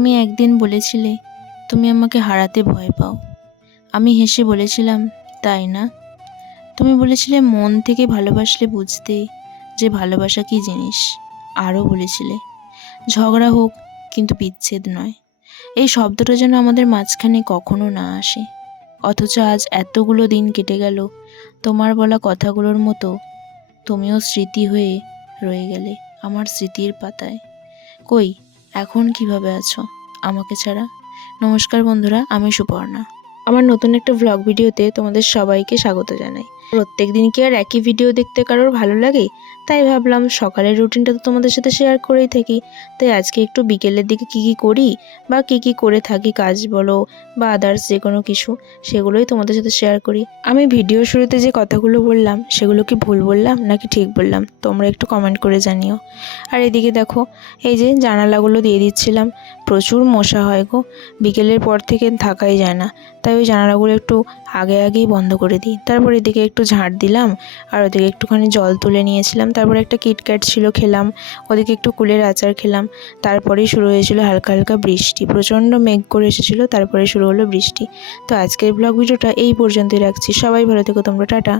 তুমি একদিন বলেছিলে তুমি আমাকে হারাতে ভয় পাও। আমি হেসে বলেছিলাম, তাই না? তুমি বলেছিলে মন থেকে ভালোবাসলে বুঝতে যে ভালোবাসা কী জিনিস। আরও বলেছিলে ঝগড়া হোক কিন্তু বিচ্ছেদ নয়। এই শব্দটা যেন আমাদের মাঝখানে কখনো না আসে। অথচ আজ এতগুলো দিন কেটে গেল, তোমার বলা কথাগুলোর মতো তুমিও স্মৃতি হয়ে রয়ে গেলে আমার স্মৃতির পাতায়। কই, এখন কিভাবে আছো আমাকে ছাড়া? নমস্কার বন্ধুরা, আমি সুপর্ণা। আমার নতুন একটা ভ্লগ ভিডিওতে তোমাদের সবাইকে স্বাগত জানাই। প্রত্যেক দিন কি আর একই ভিডিও দেখতে কারোর ভালো লাগে? তাই ভাবলাম সকালের রুটিনটা তো তোমাদের সাথে শেয়ার করেই থাকি। তাই আজকে একটু বিকেলের দিকে কি করি বা কি করে থাকি, কাজ বলো বা আদার্স যে কোনো কিছু, সেগুলোই তোমাদের সাথে শেয়ার করি। আমি ভিডিও শুরুতে যে কথাগুলো বললাম সেগুলো কি ভুল বললাম নাকি ঠিক বললাম, তোমরা একটু কমেন্ট করে জানিও। আর এদিকে দেখো, এই যে জানালাগুলো দিয়ে দিচ্ছিলাম। প্রচুর মশা হয় গো, বিকেলের পর থেকে থাকাই যায় না। তাই ওই জানালাগুলো একটু আগেই বন্ধ করে দিই। তারপর এদিকে একটু ঝাড় দিলাম, আর ওদিকে একটুখানি জল তুলে নিয়েছিলাম। তারপর একটা কিটক্যাট ছিল, খেলাম। ওদিকে একটু কুলের আচার খেলাম। তারপরেই শুরু হয়েছিল হালকা হালকা বৃষ্টি। প্রচণ্ড মেঘ করে এসেছিলো, তারপরে শুরু হলো বৃষ্টি। তো আজকের ব্লগ ভিডিওটা এই পর্যন্তই রাখছি। সবাই ভালো থেকো তোমরা, টাটা।